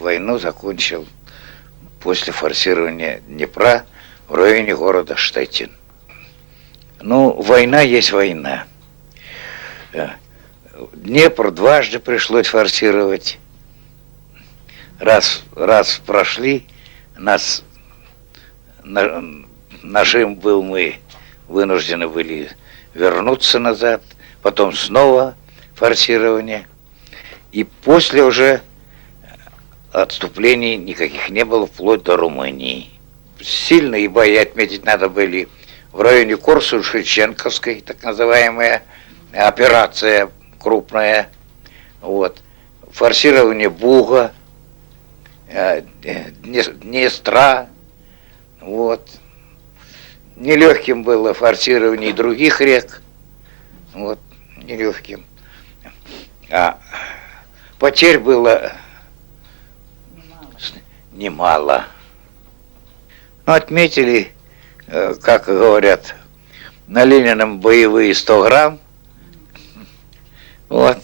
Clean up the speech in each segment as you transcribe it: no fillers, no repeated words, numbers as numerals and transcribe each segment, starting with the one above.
войну закончил после форсирования Днепра в районе города Штеттин. Ну, война есть война. Днепр дважды пришлось форсировать. Раз прошли, нажим был, мы вынуждены были вернуться назад, потом снова форсирование. И после уже отступлений никаких не было, вплоть до Румынии. Сильные бои отметить надо были в районе Корсунь-Шевченковской, так называемая операция крупная. Вот. Форсирование Буга, Днестра. Вот. Нелегким было форсирование и других рек. Вот. Нелегким. А потерь было немало. Но отметили, как говорят, на Ленином боевые 100 грамм. Вот.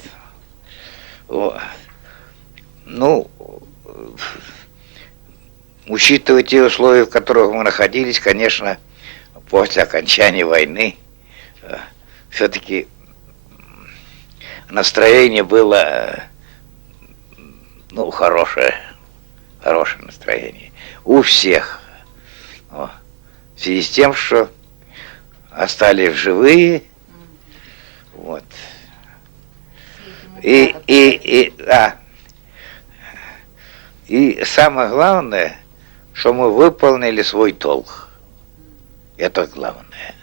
Ну, учитывая те условия, в которых мы находились, конечно, после окончания войны, все-таки настроение было, ну, хорошее настроение. У всех. В связи с тем, что остались живые. Вот. И самое главное, что мы выполнили свой долг. Это главное.